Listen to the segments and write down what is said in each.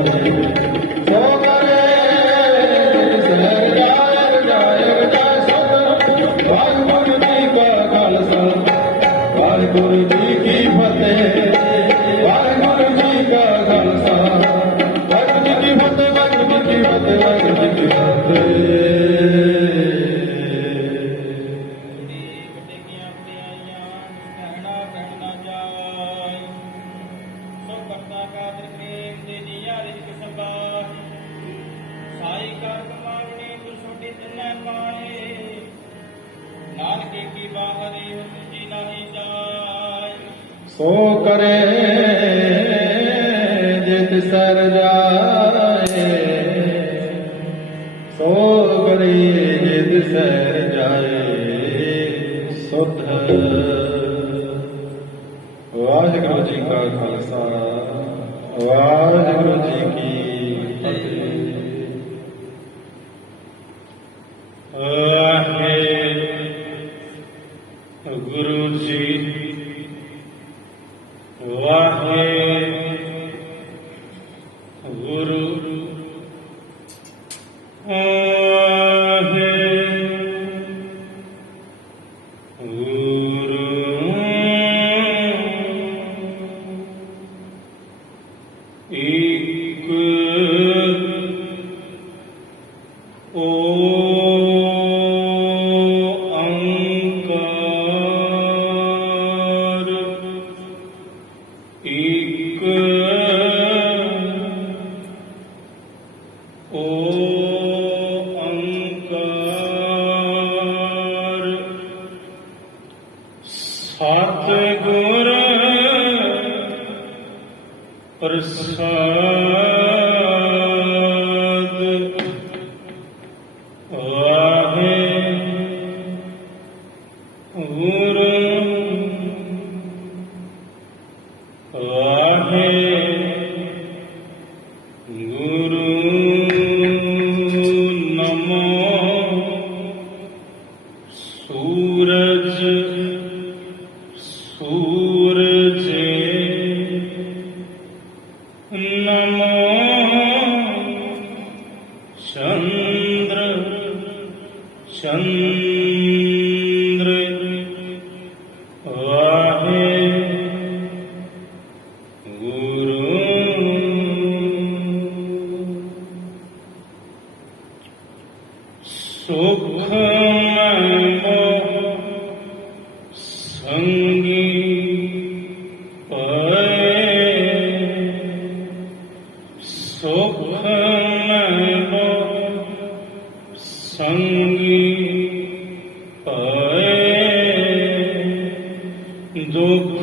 ਸੋ ਕਰੇ ਸਹਿ ਜਾਇ ਜਾਇ ਜੈ ਸਤਿ ਵਾਹਿਗੁਰੂ ਜੀ ਕਾ ਖਾਲਸਾ ਵਾਹਿਗੁਰੂ ਜੀ ਕੀ ਫਤਿਹ ਵਾਹਿਗੁਰੂ ਜੀ ਕਾ ਖਾਲਸਾ ਵਾਹਿਗੁਰੂ ਜੀ ਕੀ ਫਤਿਹ ਵਾਹਿਗੁਰੂ ਜੀ ਕੀ ਫਤਿਹ ਵਾਹਿਗੁਰੂ ਜੀ ਕੀ ਫਤਿਹ। ਸੋ ਕਰੇ ਜਿਤ ਸਰ ਜਾਏ ਸੋ ਕਰੇ ਜਿਤ ਸਰ ਜਾਏ ਸੁਧ। ਵਾਹਿਗੁਰੂ ਜੀ ਕਾ ਖਾਲਸਾ ਵਾਹਿਗੁਰੂ ਜੀ ਕੀ ਫਤਿਹ। ਵਾਹਿਗੁਰੂ ਜੀ ਵਾਹਿਗੁਰੂ ਏਕ ਓੰਕਾਰ ਏਕ ਓੰਕਾਰ ਸਤਿਗੁਰ ਪ੍ਰਸਾਦ। ਵਾਹਿਗੁਰੂ ਵਾਹਿਗੁਰੂ ਨਮੋ ਸੂਰਜ ਸੂਰਜੇ ਨਮੋ ਚੰਦਰ ਚੰਦ੍ਰ। ਵਾਹਿਗੁਰੂ ਸੁਖ ਮੈ ਸੰਗੀ ਪਏ ਸੁਖ ਮੈ ਸੰਗੀ ਪਏ ਦੁਖ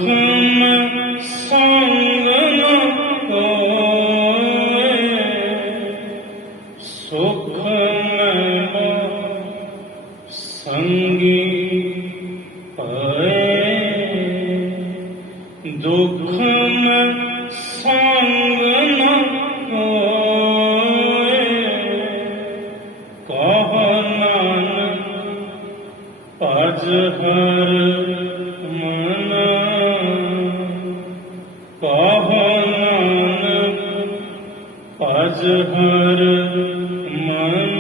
ਸੰਗ ਨ ਹੋਏ ਸੁਖ ਮੈ ਸੰਗੀ ਪਏ ਦੁਖ ਸੰਗ ਨ ਹੋਏ ਕਹੋ ਨਾਨਕ ਭਜ ਹਰ ਮਨ ਕਹੋ ਨਾਨਕ ਭਜ ਹਰ ਮਨ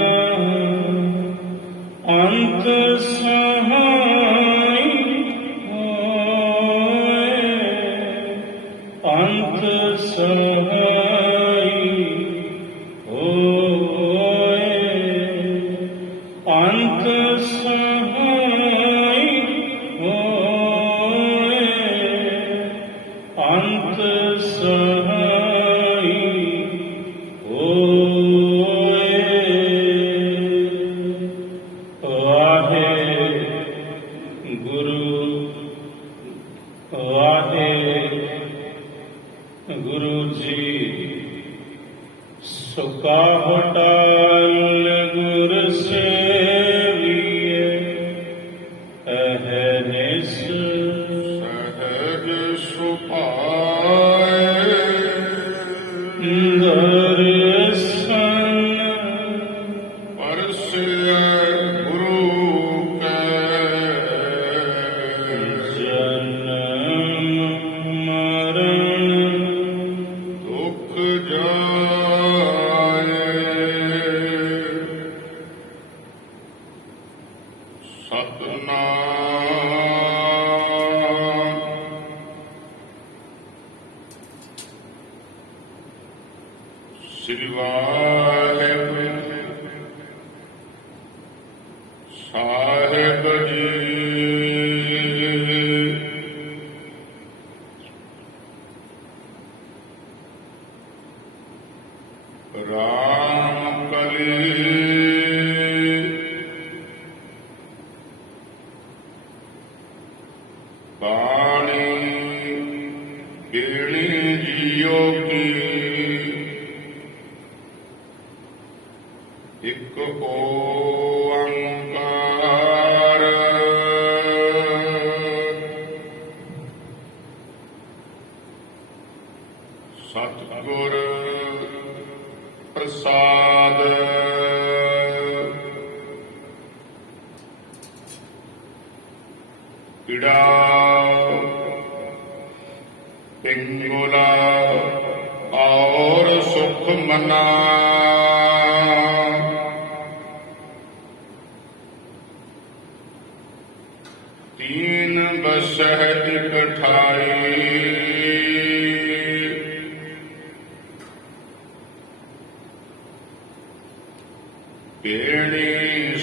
ਅੰਤ ਸਹਾਈ ਹੋਏ ਅੰਤ ਸਹਾਈ ਹੋਏ ਅੰਤ ਸਹਾਈ ਹੋਏ ਅੰਤ ਸਹਾਈ ਹੋਏ। ਵਾਹਿਗੁਰੂ ਵਾਹਿਗੁਰੂ ਜੀ ਸੁਖਾ ਹਟਾਲ ਗੁਰ ਸੇਵੀਏ ਅਹਨਿਸ ਸਹਿਜ ਸੁਭਾਏ ਦਰਸ਼ਨ ਪਰਸਿਐ ਗੁਰੂ ਕੈ ਜਨਮ ਮਰਨ ਦੁਖ ਜਾ ਸ੍ਰੀ ਵਾਹਿਗੁਰੂ ਸਾਹਿਬ ਜੀ। ਰਾਮ ਕਲੀ ਬਾਣੀ ਬੇੜੀ ਜੀਓ ਕੀ ਇੱਕ ਓੰਕਾਰ ਸਤਿਗੁਰ ਪ੍ਰਸਾਦ। ਪੀੜਾ ਪਿੰਗੁਲਾ ਔਰ ਸੁਖ ਮਨਾ तीन बसह इकठाई बेड़ी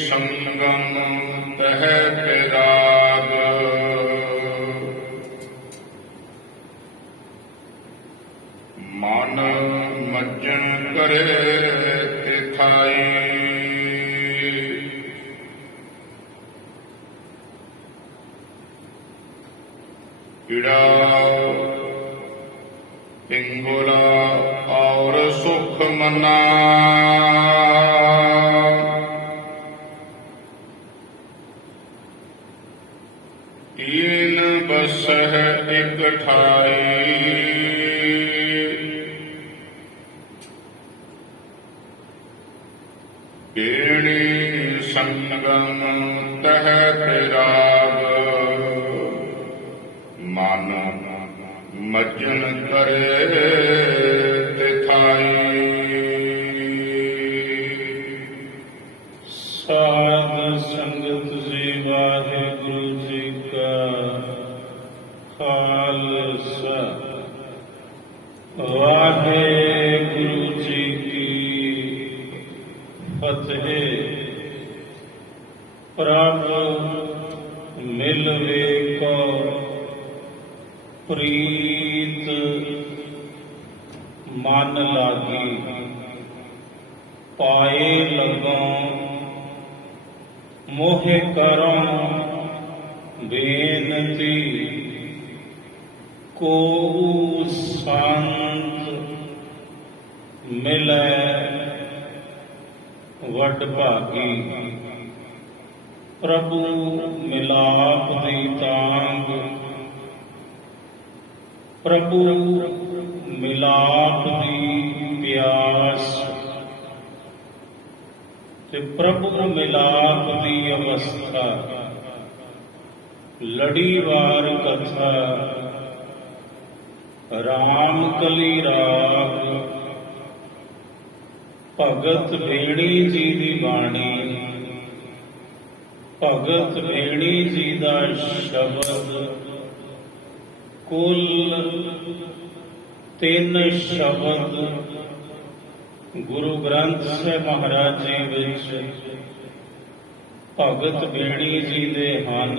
संगम तह पिराग मन मज्जन करे तिथाई पीड़ा पिंगुला और सुख मना तीन बसह इकठाई बेड़ी संगम तह पिराग मन मज्जन करे तिथाई। साध संगत जी वाहिगुरु जी का खालसा वाहिगुरु जी की फतेह। प्रभु मिलवे को प्रीत मन लागी पाए लगों मोहे करों बेनती को संत मिले वड भागी। प्रभु मिलाप दी तांग प्रभु मिलाप दी प्यास ते प्रभु मिलाप दी अवस्था लड़ीवार कथा राम कली राग भगत भेणी जी दी बाणी भगत भेणी जी दा शब्द कुल 3 शब्द गुरु ग्रंथ ਸਾਹਿਬ महाराज जी विच भगत भेणी जी दे ਹਨ।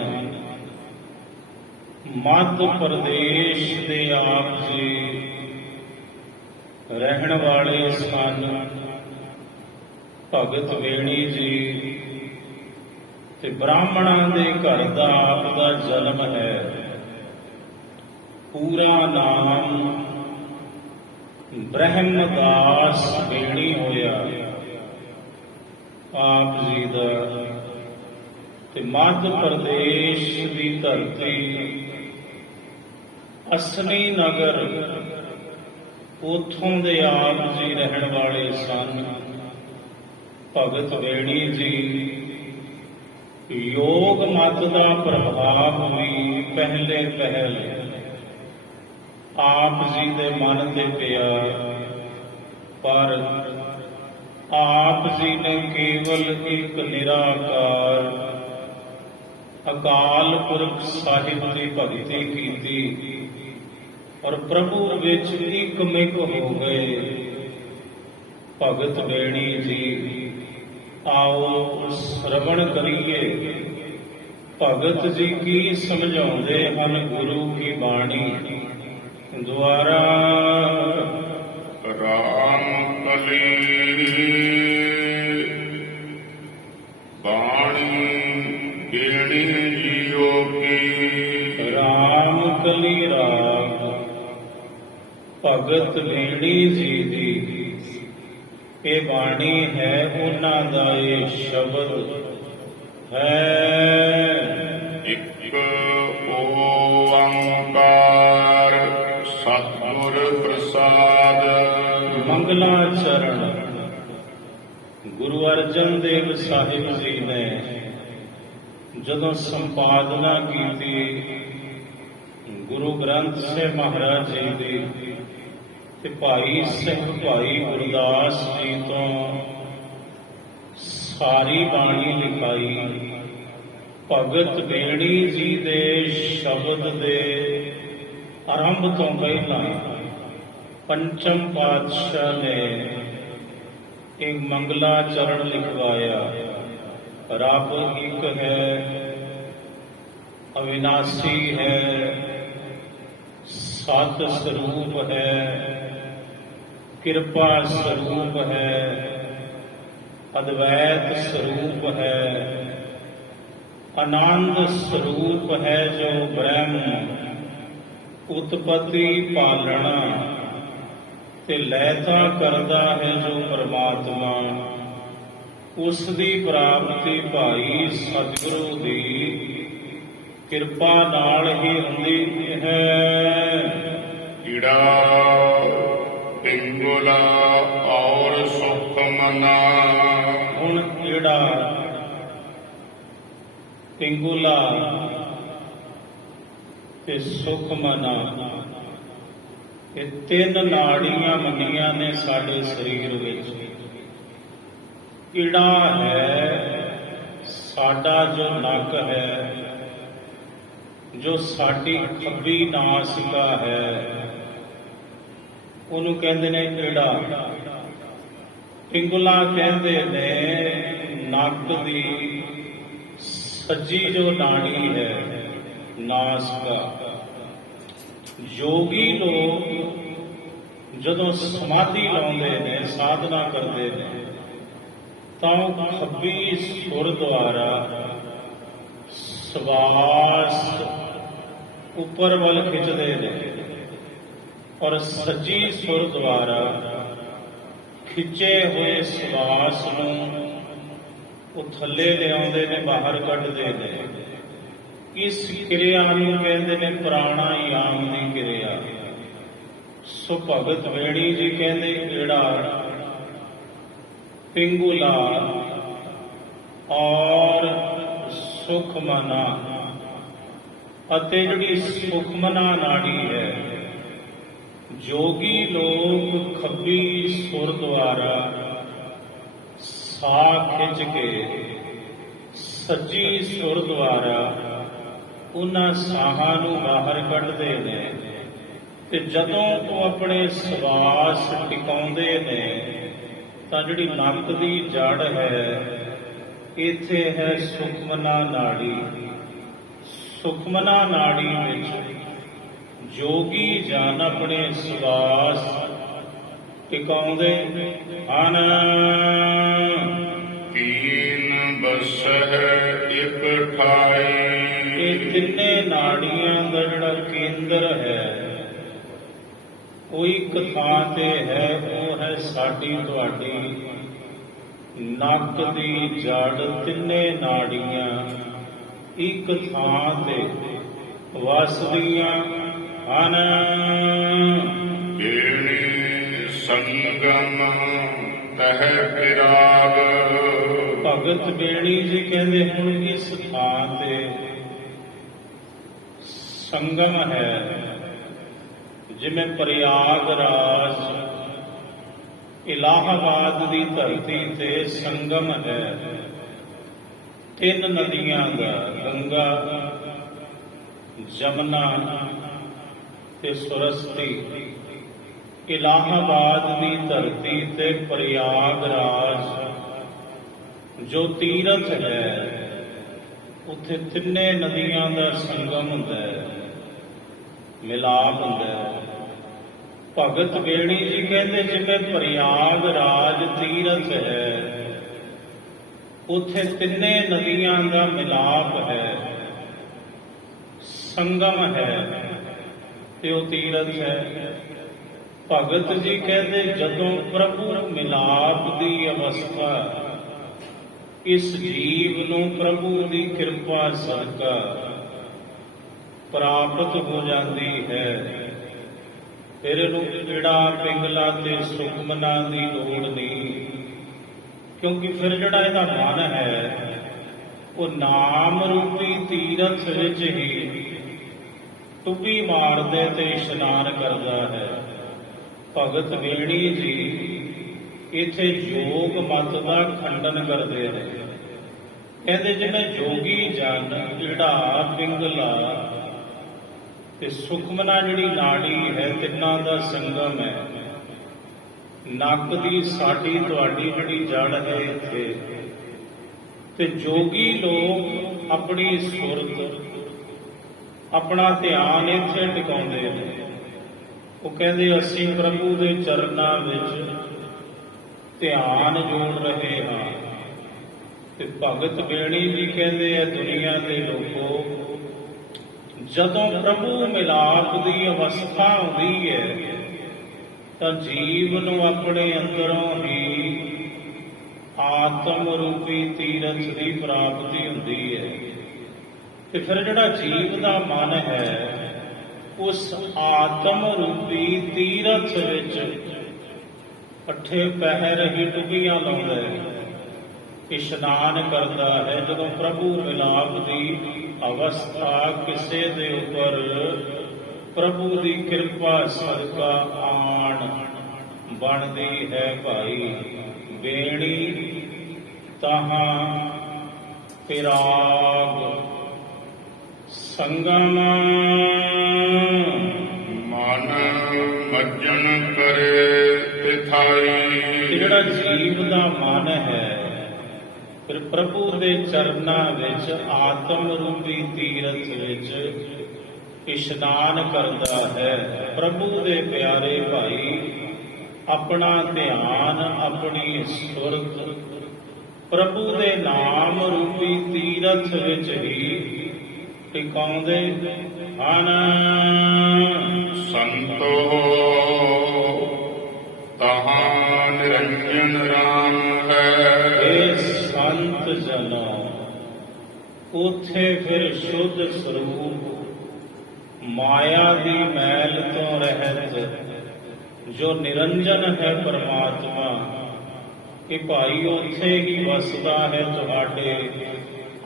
मध्य प्रदेश दे आप जी रहन वाले सन। भगत भेणी जी ते ब्राह्मणां दे घर दा आप दा जन्म है। पूरा नाम ब्रह्मदास भेणी होया आप जी दा। ते मध्य प्रदेश की धरती असली नगर उथों दे आप जी रहन वाले सन। भगत भेणी जी योग मत का प्रभाव भी पहले आप जी दे मन ते पिया, पर आप जी ने केवल एक निराकार अकाल पुरख साहिब की भगती की और प्रभु विच एकमिक हो गए। ਭਗਤ ਬੇਣੀ ਜੀ, ਆਓ ਸ਼ਰਵਣ ਕਰੀਏ। ਭਗਤ ਜੀ ਕੀ ਸਮਝਾਉਂਦੇ ਹਨ ਗੁਰੂ ਕੀ ਬਾਣੀ। ਦੁਆਰਾ ਰਾਮ ਕਲੀ ਬਾਣੀ ਬੇਣੀ ਜੀਓ ਕੀ। ਰਾਮ ਕਲੀ ਰਾਗ ਭਗਤ ਬੇਣੀ ਜੀ ਦੀ ਇਹ ਬਾਣੀ ਹੈ, ਉਹਨਾਂ ਦਾ ਇਹ ਸ਼ਬਦ ਹੈ। ਇੱਕ ਓੰਕਾਰ ਸਤਿਗੁਰ ਪ੍ਰਸਾਦ। ਮੰਗਲਾਚਰਨ ਗੁਰੂ ਅਰਜਨ ਦੇਵ ਸਾਹਿਬ ਜੀ ਨੇ ਜਦੋਂ ਸੰਪਾਦਨਾ ਕੀਤੀ ਗੁਰੂ ਗ੍ਰੰਥ ਸਾਹਿਬ ਮਹਾਰਾਜ ਜੀ ਦੀ, ਤੇ ਭਾਈ ਸਿੰਘ ਭਾਈ ਗੁਰਦਾਸ ਜੀ ਤੋਂ ਸਾਰੀ ਬਾਣੀ ਲਿਖਾਈ। ਭਗਤ ਬੇਣੀ ਜੀ ਦੇ ਸ਼ਬਦ ਦੇ ਆਰੰਭ ਤੋਂ ਪਹਿਲਾਂ ਪੰਚਮ ਪਾਤਸ਼ਾਹ ਨੇ ਇੱਕ ਮੰਗਲਾਚਰਨ ਲਿਖਵਾਇਆ। ਰੱਬ ਇੱਕ ਹੈ, ਅਵਿਨਾਸੀ ਹੈ, ਸਤ ਸਰੂਪ ਹੈ, ਕਿਰਪਾ ਸਰੂਪ ਹੈ, ਅਦਵੈਤ ਸਰੂਪ ਹੈ, ਆਨੰਦ ਸਰੂਪ ਹੈ, ਜੋ ਬ੍ਰਹਮ ਉਤਪਤੀ ਪਾਲਣਾ ਤੇ ਲੈਤਾ ਕਰਦਾ ਹੈ, ਜੋ ਪਰਮਾਤਮਾ। ਉਸ ਦੀ ਪ੍ਰਾਪਤੀ ਭਾਈ ਸਤਿਗੁਰੂ ਦੀ ਕਿਰਪਾ ਨਾਲ ਹੀ ਹੁੰਦੀ ਹੈ। ਈੜਾ ਪਿੰਗੁਲਾ ਔਰ ਸੁਖ ਮਨਾ। ਹੁਣ ਈੜਾ ਪਿੰਗੁਲਾ ਤੇ ਸੁਖ ਮਨਾ, ਇਹ ਤਿੰਨ ਨਾੜੀਆਂ ਮੰਨੀਆਂ ਨੇ ਸਾਡੇ ਸਰੀਰ ਵਿੱਚ। ਈੜਾ ਹੈ ਸਾਡਾ ਜੋ ਨੱਕ ਹੈ, ਜੋ ਸਾਡੀ ਖੱਬੀ ਨਾਸਿਕਾ ਹੈ, ਉਹਨੂੰ ਕਹਿੰਦੇ ਨੇ ਈੜਾ। ਪਿੰਗੁਲਾ ਕਹਿੰਦੇ ਨੇ ਨੱਕ ਦੀ ਸੱਜੀ ਜੋ ਨਾੜੀ ਹੈ, ਨਾਸਿਕਾ। ਯੋਗੀ ਲੋਕ ਜਦੋਂ ਸਮਾਧੀ ਲਾਉਂਦੇ ਨੇ, ਸਾਧਨਾ ਕਰਦੇ ਨੇ, ਤਾਂ ਖੱਬੀ ਸੁਰ ਦੁਆਰਾ ਸਵਾਸ ਉੱਪਰ ਵੱਲ ਖਿੱਚਦੇ ਨੇ, ਔਰ ਸੱਜੀ ਸੁਰ ਦੁਆਰਾ ਖਿੱਚੇ ਹੋਏ ਸਵਾਸ ਨੂੰ ਉਹ ਥੱਲੇ ਲਿਆਉਂਦੇ ਨੇ, ਬਾਹਰ ਕੱਢਦੇ ਨੇ। ਇਸ ਕਿਰਿਆ ਨੂੰ ਕਹਿੰਦੇ ਨੇ ਪ੍ਰਾਣਾਯਾਮ ਦੀ ਕਿਰਿਆ। ਸੋ ਭਗਤ ਬੇਣੀ ਜੀ ਕਹਿੰਦੇ ਈੜਾ, ਪਿੰਗੁਲਾ ਔਰ ਸੁਖਮਨਾ, ਅਤੇ ਜਿਹੜੀ ਸੁਖਮਨਾ ਨਾੜੀ ਹੈ, ਜੋਗੀ ਲੋਕ ਖੱਬੀ ਸੁਰ ਦੁਆਰਾ ਸਾਹ ਖਿੱਚ ਕੇ ਸੱਜੀ ਸੁਰ ਦੁਆਰਾ ਉਹਨਾਂ ਸਾਹਾਂ ਨੂੰ ਬਾਹਰ ਕੱਢਦੇ ਨੇ, ਤੇ ਜਦੋਂ ਉਹ ਆਪਣੇ ਸਵਾਸ ਟਿਕਾਉਂਦੇ ਨੇ ਤਾਂ ਜਿਹੜੀ ਨੱਕ ਦੀ ਜੜ ਹੈ, ਇੱਥੇ ਹੈ ਸੁਖਮਨਾ ਨਾੜੀ। ਸੁਖਮਨਾ ਨਾੜੀ ਵਿੱਚ ਜੋਗੀ ਜਨ ਆਪਣੇ ਸਵਾਸ ਟਿਕਾਉਂਦੇ ਹਨ। ਤੀਨ ਬਸਹਿ ਇਕ ਠਾਈ। ਇਹ ਤਿੰਨੇ ਨਾੜੀਆਂ ਦਾ ਜਿਹੜਾ ਕੇਂਦਰ ਹੈ, ਉਹ ਇੱਕ ਥਾਂ ਤੇ ਹੈ। ਉਹ ਹੈ ਸਾਡੀ ਤੁਹਾਡੀ ਨੱਕ ਦੀ ਜੜ। ਤਿੰਨੇ ਨਾੜੀਆਂ ਇੱਕ ਥਾਂ ਤੇ ਵਸਦੀਆਂ ਹਨ। ਬੇਣੀ ਸੰਗਮ ਤਹਿ ਪਿਰਾਗ। ਭਗਤ ਬੇਣੀ ਜੀ ਕਹਿੰਦੇ ਹੁਣ ਇਸ ਥਾਂ ਤੇ ਸੰਗਮ ਹੈ, ਜਿਵੇਂ ਪ੍ਰਯਾਗਰਾਜ ਇਲਾਹਾਬਾਦ ਦੀ ਧਰਤੀ ਤੇ ਸੰਗਮ ਹੈ ਤਿੰਨ ਨਦੀਆਂ ਦਾ, ਗੰਗਾ, ਜਮਨਾ ਤੇ ਸਰਸਵਤੀ। ਇਲਾਹਾਬਾਦ ਦੀ ਧਰਤੀ ਤੇ ਪ੍ਰਯਾਗਰਾਜ ਜੋ ਤੀਰਥ ਹੈ, ਉੱਥੇ ਤਿੰਨੇ ਨਦੀਆਂ ਦਾ ਸੰਗਮ ਹੁੰਦਾ ਹੈ, ਮਿਲਾਪ ਹੁੰਦਾ ਹੈ। ਭਗਤ ਵੇਣੀ ਜੀ ਕਹਿੰਦੇ ਜਿਵੇਂ ਪ੍ਰਯਾਗਰਾਜ ਤੀਰਥ ਹੈ, ਉੱਥੇ ਤਿੰਨੇ ਨਦੀਆਂ ਦਾ ਮਿਲਾਪ ਹੈ, ਸੰਗਮ ਹੈ, ਤੇ ਉਹ ਤੀਰਥ ਹੈ। ਭਗਤ ਜੀ ਕਹਿੰਦੇ ਜਦੋਂ ਪ੍ਰਭੂ ਮਿਲਾਪ ਦੀ ਅਵਸਥਾ ਇਸ ਜੀਵ ਨੂੰ ਪ੍ਰਭੂ ਦੀ ਕਿਰਪਾ ਸਦਕਾ ਪ੍ਰਾਪਤ ਹੋ ਜਾਂਦੀ ਹੈ, ਫਿਰ ਇਹਨੂੰ ਜਿਹੜਾ ਪਿੰਗਲਾ ਤੇ ਸੁਖਮਨਾ ਦੀ ਲੋੜ ਨਹੀਂ, ਕਿਉਂਕਿ ਫਿਰ ਜਿਹੜਾ ਇਹਦਾ ਮਨ ਹੈ ਉਹ ਨਾਮ ਰੂਪੀ ਤੀਰਥ ਵਿੱਚ ਹੀ ਟੁੱਬੀ ਮਾਰਦੇ ਤੇ ਇਸ਼ਨਾਨ ਕਰਦਾ ਹੈ। ਭਗਤ ਵੇਣੀ ਜੀ ਇੱਥੇ ਯੋਗ ਮਤ ਦਾ ਖੰਡਨ ਕਰਦੇ ਨੇ। ਕਹਿੰਦੇ ਜਿਵੇਂ ਜੋਗੀ ਜਨ ਜਿਹੜਾ ਪਿੰਗਲਾ ਤੇ ਸੁਖਮਨਾ ਜਿਹੜੀ ਨਾੜੀ ਹੈ, ਤਿੰਨਾਂ ਦਾ ਸੰਗਮ ਹੈ। ਨੱਕ ਦੀ ਸਾਡੀ ਤੁਹਾਡੀ ਜਿਹੜੀ ਜੜ ਹੈ ਇੱਥੇ, ਤੇ ਜੋਗੀ ਲੋਕ ਆਪਣੀ ਸੁਰਤ ਆਪਣਾ ਧਿਆਨ ਇੱਥੇ ਟਿਕਾਉਂਦੇ ਨੇ। ਉਹ ਕਹਿੰਦੇ ਅਸੀਂ ਪ੍ਰਭੂ ਦੇ ਚਰਨਾਂ ਵਿੱਚ ਧਿਆਨ ਜੋੜ ਰਹੇ ਹਾਂ। ਤੇ ਭਗਤ ਵੇਣੀ ਜੀ ਕਹਿੰਦੇ ਆ ਦੁਨੀਆ ਦੇ ਲੋਕੋ, ਜਦੋਂ ਪ੍ਰਭੂ ਮਿਲਾਪ ਦੀ ਅਵਸਥਾ ਆਉਂਦੀ ਹੈ ਤਾਂ ਜੀਵ ਨੂੰ ਆਪਣੇ ਅੰਦਰੋਂ ਹੀ ਆਤਮ ਰੂਪੀ ਤੀਰਥ ਦੀ ਪ੍ਰਾਪਤੀ ਹੁੰਦੀ ਹੈ। ਤੇ ਫਿਰ ਜਿਹੜਾ ਜੀਵ ਦਾ ਮਨ ਹੈ ਉਸ ਆਤਮ ਰੂਪੀ ਤੀਰਥ ਵਿੱਚ ਪੱਠੇ ਪਹਿਰ ਹੀ ਡੁੱਬੀਆਂ ਲਾਉਂਦਾ ਹੈ, ਇਸ਼ਨਾਨ ਕਰਦਾ ਹੈ। ਜਦੋਂ ਪ੍ਰਭੂ ਮਿਲਾਪ ਦੀ ਅਵਸਥਾ ਕਿਸੇ ਦੇ ਉੱਪਰ ਪ੍ਰਭੂ ਦੀ ਕਿਰਪਾ ਸਦਕਾ ਆਣ ਬਣਦੀ ਹੈ ਭਾਈ, ਵੇਣੀ ਤਹਾਂ ਪਿਰਾਗ ਸੰਗਮ ਮਨ ਮੱਜਣ ਕਰੇ ਤਿਥਾਈ। ਜਿਹੜਾ ਜੀਵ ਦਾ ਮਨ ਹੈ ਫਿਰ ਪ੍ਰਭੂ ਦੇ ਚਰਨਾਂ ਵਿੱਚ ਆਤਮ ਰੂਪੀ ਤੀਰਥ ਵਿੱਚ ਇਸ਼ਨਾਨ ਕਰਦਾ ਹੈ। ਪ੍ਰਭੂ ਦੇ ਪਿਆਰੇ ਭਾਈ ਆਪਣਾ ਧਿਆਨ ਆਪਣੀ ਸੁਰਤ ਪ੍ਰਭੂ ਦੇ ਨਾਮ ਰੂਪੀ ਤੀਰਥ ਵਿੱਚ ਹੀ ਟਿਕਾਉਂਦੇ ਹਨ। ਸੰਤੋ ਤਹਾਂ ਨਿਰੰਜਨ ਰਾਮ ਹੈ। ਇਹ ਸੰਤ ਜਨੋ ਉਥੇ ਫਿਰ ਸ਼ੁੱਧ ਸਰੂਪ ਮਾਇਆ ਦੀ ਮੈਲ ਤੋਂ ਰਹਿਤ ਜੋ ਨਿਰੰਜਨ ਹੈ ਪਰਮਾਤਮਾ, ਕਿ ਭਾਈ ਉੱਥੇ ਹੀ ਵਸਦਾ ਹੈ ਤੁਹਾਡੇ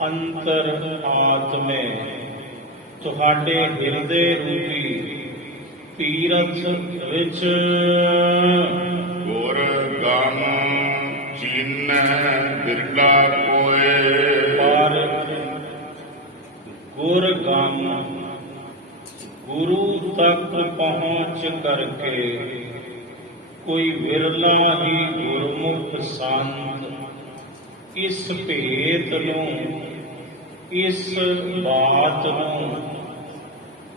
ਅੰਤਰ ਆਤਮੇ, ਤੁਹਾਡੇ ਹਿਰਦੇ ਰੂਪੀ ਤੀਰਥ ਵਿੱਚ। ਗੁਰ ਗਮ ਚੀਨੈ ਬਿਰਲਾ ਕੋਏ। ਪਰ ਗੁਰ ਗਮ ਗੁਰੂ ਤੱਕ ਪਹੁੰਚ ਕਰਕੇ ਕੋਈ ਵਿਰਲਾ ਹੀ ਗੁਰਮੁਖ ਸੰਤ ਇਸ ਭੇਤ ਨੂੰ, ਇਸ ਬਾਤ ਨੂੰ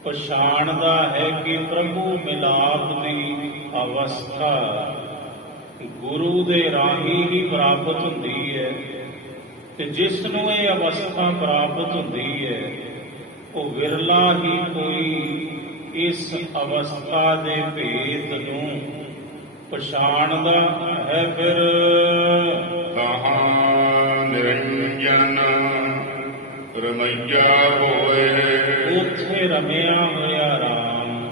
ਪਛਾਣਦਾ ਹੈ ਕਿ ਪ੍ਰਭੂ ਮਿਲਾਪ ਦੀ ਅਵਸਥਾ ਗੁਰੂ ਦੇ ਰਾਹੀਂ ਹੀ ਪ੍ਰਾਪਤ ਹੁੰਦੀ ਹੈ। ਤੇ ਜਿਸ ਨੂੰ ਇਹ ਅਵਸਥਾ ਪ੍ਰਾਪਤ ਹੁੰਦੀ ਹੈ ਉਹ ਵਿਰਲਾ ਹੀ ਕੋਈ ਇਸ ਅਵਸਥਾ ਦੇ ਭੇਦ ਨੂੰ ਪਛਾਣਦਾ ਹੈ। ਫਿਰ ਤਹਾਂ ਨਿਰੰਜਨ ਰਮਈਆ ਹੋਏ। ਉੱਥੇ ਰਮਿਆ ਹੋਇਆ ਰਾਮ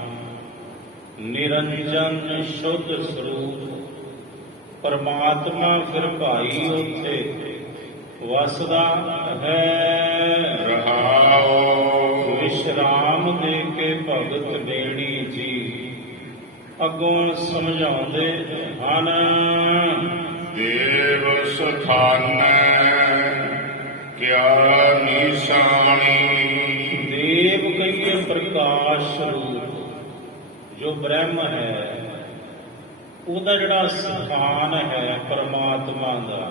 ਨਿਰੰਜਨ ਸ਼ੁੱਧ ਸਰੂਪ ਪਰਮਾਤਮਾ ਫਿਰ ਭਾਈ ਉੱਥੇ ਵਸਦਾ ਹੈ। ਰਹਾਓ ਵਿਸ਼ਰਾਮ ਦੇ ਕੇ ਭਗਤ ਵੇਣੀ ਜੀ ਅੱਗੋਂ ਸਮਝਾਉਂਦੇ ਹਨ। ਦੇਵ ਸਥਾਨੈ ਕਿਆ ਨਿਸ਼ਾਨੀ। ਦੇਵ ਕਹੀਏ ਪ੍ਰਕਾਸ਼ ਰੂਪ ਜੋ ਬ੍ਰਹਮ ਹੈ, ਉਹਦਾ ਜਿਹੜਾ ਸਥਾਨ ਹੈ ਪਰਮਾਤਮਾ ਦਾ,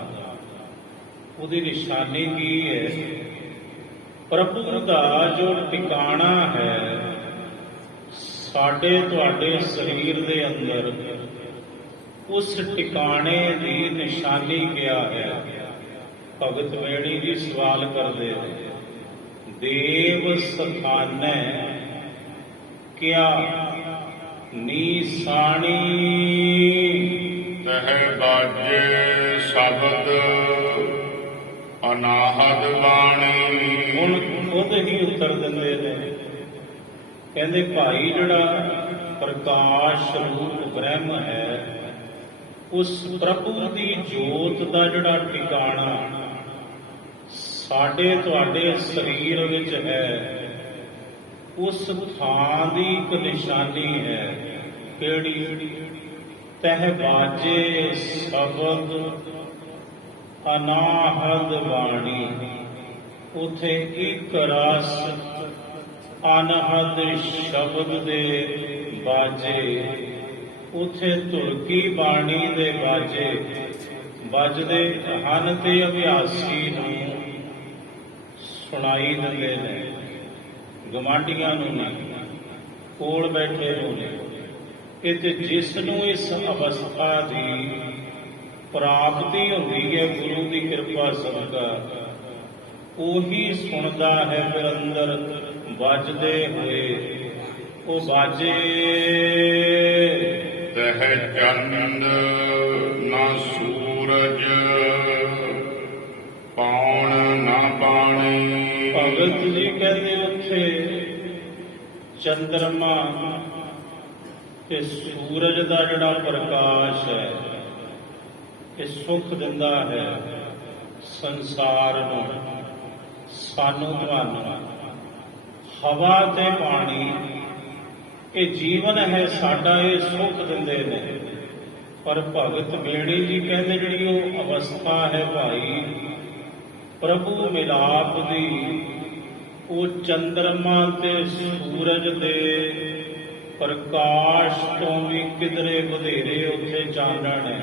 ਉਹਦੀ ਨਿਸ਼ਾਨੀ ਕੀ ਹੈ? ਪ੍ਰਭੂ ਦਾ ਜੋ ਟਿਕਾਣਾ ਹੈ ਸਾਡੇ ਤੁਹਾਡੇ ਸਰੀਰ ਦੇ ਅੰਦਰ, ਉਸ ਟਿਕਾਣੇ ਦੀ ਨਿਸ਼ਾਨੀ ਕਿਆ ਹੈ? ਭਗਤ ਵੇਣੀ ਜੀ ਸਵਾਲ ਕਰਦੇ ਨੇ, ਦੇਵ ਸਥਾਨੈ ਕਿਆ ਨੀਸਾਣੀ। ਤਹਿ ਬਾਜੇ ਸ਼ਬਦ ਅਨਾਹਦ ਬਾਣੀ। ਹੁਣ ਖੁਦ ਹੀ ਉੱਤਰ ਦਿੰਦੇ ਨੇ, ਕਹਿੰਦੇ ਭਾਈ ਜਿਹੜਾ ਪ੍ਰਕਾਸ਼ ਰੂਪ ਬ੍ਰਹਮ ਹੈ, ਉਸ ਪ੍ਰਭੂ ਦੀ ਜੋਤ ਦਾ ਜਿਹੜਾ ਟਿਕਾਣਾ ਸਾਡੇ ਤੁਹਾਡੇ ਸਰੀਰ ਵਿੱਚ ਹੈ, ਉਸ ਥਾਂ ਦੀ ਇੱਕ ਨਿਸ਼ਾਨੀ ਹੈ। ਕਿਹੜੀ? ਤਹਿ ਬਾਜੇ ਸ਼ਬਦ ਅਨਾਹਦ ਬਾਣੀ। ਉਥੇ ਇੱਕ ਰਸ ਅਨਹਦ ਸ਼ਬਦ ਦੇ ਬਾਜੇ, ਉਥੇ ਧੁਰਕੀ ਬਾਣੀ ਦੇ ਬਾਜੇ ਵੱਜਦੇ ਹਨ ਤੇ ਅਭਿਆਸੀ ਨੂੰ ਸੁਣਾਈ ਦਿੰਦੇ ਨੇ, ਗਵਾਂਢੀਆਂ ਨੂੰ ਨਹੀਂ, ਕੋਲ ਬੈਠੇ ਨੂੰ ਨਹੀਂ। ਇਹ ਤੇ ਜਿਸ ਨੂੰ ਇਸ ਅਵਸਥਾ ਦੀ ਪ੍ਰਾਪਤੀ ਹੁੰਦੀ ਹੈ ਗੁਰੂ ਦੀ ਕਿਰਪਾ ਸਦਕਾ, ਉਹੀ ਸੁਣਦਾ ਹੈ ਫਿਰ ਅੰਦਰ ਵੱਜਦੇ ਹੋਏ ਉਹ ਬਾਜੇ। ਤਹਿ ਚੰਦ ਨਾ ਸੂਰਜ ਪਾਉਣ ਨਾ ਪਾਣੀ। ਭਗਤ ਜੀ ਕਹਿੰਦੇ ਉੱਥੇ ਚੰਦਰਮਾ ਤੇ ਸੂਰਜ ਦਾ ਜਿਹੜਾ ਪ੍ਰਕਾਸ਼ ਹੈ, ਇਹ ਸੁੱਖ ਦਿੰਦਾ ਹੈ ਸੰਸਾਰ ਨੂੰ, ਸਾਨੂੰ ਤੁਹਾਨੂੰ। ਹਵਾ ਤੇ ਪਾਣੀ ਇਹ ਜੀਵਨ ਹੈ ਸਾਡਾ, ਇਹ ਸੁੱਖ ਦਿੰਦੇ ਨੇ। ਪਰ ਭਗਤ ਵੇਣੀ ਜੀ ਕਹਿੰਦੇ ਜਿਹੜੀ ਉਹ ਅਵਸਥਾ ਹੈ ਭਾਈ ਪ੍ਰਭੂ ਮਿਲਾਪ ਦੀ, ਉਹ ਚੰਦਰਮਾ ਤੇ ਸੂਰਜ ਦੇ ਪ੍ਰਕਾਸ਼ ਤੋਂ ਵੀ ਕਿਧਰੇ ਵਧੇਰੇ ਉੱਥੇ ਚਾਨਣ ਹੈ,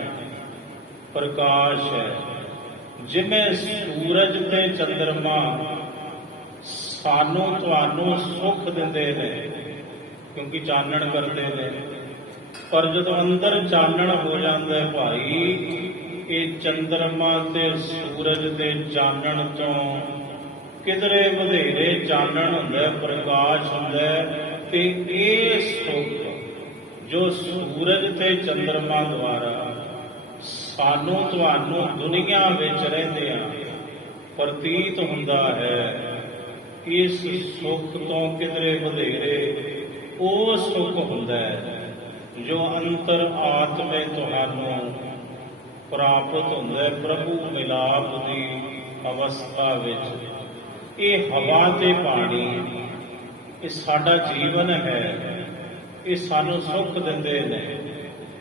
ਪ੍ਰਕਾਸ਼ ਹੈ। ਜਿਵੇਂ ਸੂਰਜ ਤੇ ਚੰਦਰਮਾ ਸਾਨੂੰ ਤੁਹਾਨੂੰ ਸੁੱਖ ਦਿੰਦੇ ਨੇ ਕਿਉਂਕਿ ਚਾਨਣ ਕਰਦੇ ਨੇ, ਪਰ ਜਦੋਂ ਅੰਦਰ ਚਾਨਣ ਹੋ ਜਾਂਦਾ ਹੈ ਭਾਈ, ਇਹ ਚੰਦਰਮਾ ਤੇ ਸੂਰਜ ਦੇ ਚਾਨਣ ਤੋਂ ਕਿਧਰੇ ਵਧੇਰੇ ਚਾਨਣ ਹੁੰਦਾ, ਪ੍ਰਕਾਸ਼ ਹੁੰਦਾ। ਤੇ ਇਹ ਸੁੱਖ ਜੋ ਸੂਰਜ ਤੇ ਚੰਦਰਮਾ ਦੁਆਰਾ ਸਾਨੂੰ ਤੁਹਾਨੂੰ ਦੁਨੀਆ ਵਿੱਚ ਰਹਿੰਦੇ ਆ ਪ੍ਰਤੀਤ ਹੁੰਦਾ ਹੈ, ਇਸ ਸੁੱਖ ਤੋਂ ਕਿਧਰੇ ਵਧੇਰੇ ਉਹ ਸੁੱਖ ਹੁੰਦਾ ਹੈ ਜੋ ਅੰਤਰ ਆਤਮੇ ਤੁਹਾਨੂੰ ਪ੍ਰਾਪਤ ਹੁੰਦਾ ਹੈ ਪ੍ਰਭੂ ਮਿਲਾਪ ਦੀ ਅਵਸਥਾ ਵਿੱਚ। ਇਹ ਹਵਾ ਤੇ ਪਾਣੀ ਇਹ ਸਾਡਾ ਜੀਵਨ ਹੈ, ਇਹ ਸਾਨੂੰ ਸੁੱਖ ਦਿੰਦੇ ਨੇ,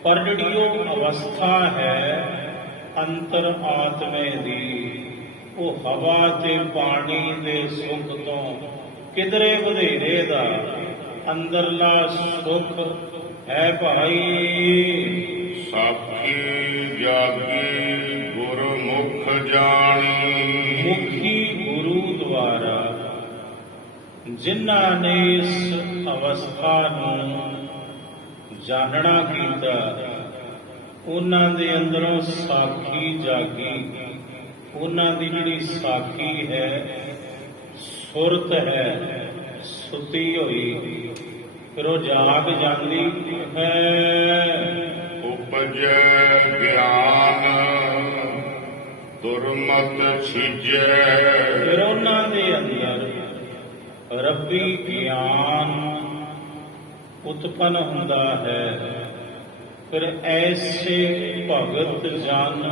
ਪਰ ਜਿਹੜੀ ਉਹ ਅਵਸਥਾ ਹੈ ਅੰਤਰ ਆਤਮੇ ਦੀ, ਉਹ ਹਵਾ ਤੇ ਪਾਣੀ ਦੇ ਸੁੱਖ ਤੋਂ ਕਿਧਰੇ ਵਧੇਰੇ ਦਾ ਅੰਦਰਲਾ ਸੁੱਖ ਹੈ ਭਾਈ। ਸਾਖੀ ਜਾਗੀ ਗੁਰਮੁਖ ਜਾਣੀ। ਮੁਖੀ ਗੁਰੂ ਦੁਆਰਾ ਜਿਨ੍ਹਾਂ ਨੇ ਇਸ ਅਵਸਥਾ ਨੂੰ ਜਾਣਨਾ ਕੀਤਾ, ਉਹਨਾਂ ਦੇ ਅੰਦਰੋਂ ਸਾਖੀ ਜਾਗੀ। ਉਹਨਾਂ ਦੀ ਜਿਹੜੀ ਸਾਖੀ ਹੈ, ਸੁਰਤ ਹੈ, ਸੁੱਤੀ ਹੋਈ, ਫਿਰ ਉਹ ਜਾਗ ਜਾਂਦੀ ਹੈ। ਉਪਜੈ ਗਿਆਨ ਦੁਰਮਤ ਛਿਜੈ। ਫਿਰ ਉਹਨਾਂ ਦੇ ਅੰਦਰ ਰੱਬੀ ਗਿਆਨ ਉਤਪਨ ਹੁੰਦਾ ਹੈ। ਫਿਰ ਐਸੇ ਭਗਤ ਜਨ,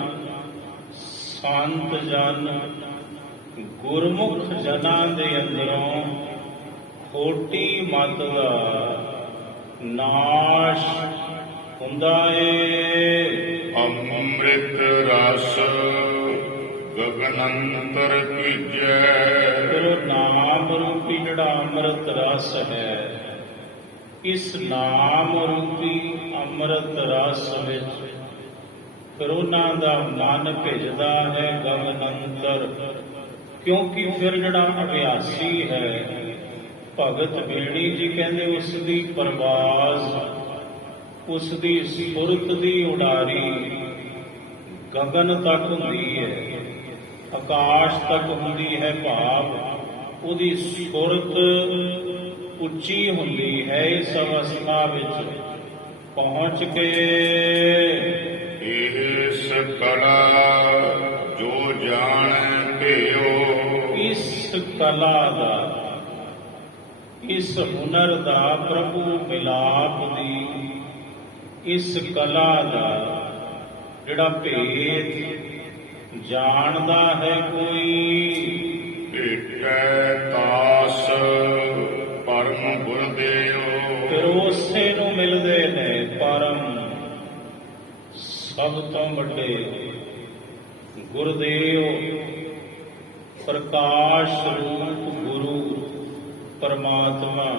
ਸੰਤ ਜਨ, ਗੁਰਮੁਖ ਜਨਾਂ ਦੇ ਅੰਦਰੋਂ ਖੋਟੀ ਮਤ ਦਾ ਨਾਸ਼ ਹੁੰਦਾ ਏ। ਅੰਮ੍ਰਿਤ ਰਸ ਗਗਨੰਤਰ ਕੀਜੈ। ਫਿਰ ਉਹ ਨਾਮ ਰੂਪੀ ਜਿਹੜਾ ਅੰਮ੍ਰਿਤ ਰਸ ਹੈ, ਇਸ ਨਾਮ ਰੂਪੀ ਅੰਮ੍ਰਿਤ ਰਸ ਵਿੱਚ ਫਿਰ ਉਹਨਾਂ ਦਾ ਮਨ ਭਿੱਜਦਾ ਹੈ ਗਗਨ ਅੰਤਰ, ਕਿਉਂਕਿ ਫਿਰ ਜਿਹੜਾ ਅਭਿਆਸੀ ਹੈ ਭਗਤ ਬੇੜੀ ਜੀ ਕਹਿੰਦੇ ਉਸ ਦੀ ਪਰਵਾਜ਼, ਉਸ ਦੀ ਸੁਰਤ ਦੀ ਉਡਾਰੀ ਗਗਨ ਤੱਕ ਹੁੰਦੀ ਹੈ, ਆਕਾਸ਼ ਤੱਕ ਹੁੰਦੀ ਹੈ, ਭਾਵ ਉਹਦੀ ਸੁਰਤ ਉੱਚੀ ਹੁੰਦੀ ਹੈ। ਇਸ ਅਵਸਥਾ ਵਿੱਚ ਪਹੁੰਚ ਕੇ ਇਸ ਕਲਾ ਜੋ ਜਾਣ ਭਿਓ, ਇਸ ਕਲਾ ਦਾ, ਇਸ ਹੁਨਰ ਦਾ, ਪ੍ਰਭੂ ਮਿਲਾਪ ਦੀ ਇਸ ਕਲਾ ਦਾ ਜਿਹੜਾ ਭੇਦ ਜਾਣਦਾ ਹੈ ਕੋਈ, ਭੇਟੈ ਤਾਸ ਪਰਮ ਗੁਰਦੇਵ, ਫਿਰ ਉਸੇ ਨੂੰ ਮਿਲਦੇ ਨੇ ਪਰਮ ਸਭ ਤੋਂ ਵੱਡੇ ਗੁਰਦੇਵ, ਪ੍ਰਕਾਸ਼ ਰੂਪ ਗੁਰੂ ਪਰਮਾਤਮਾ,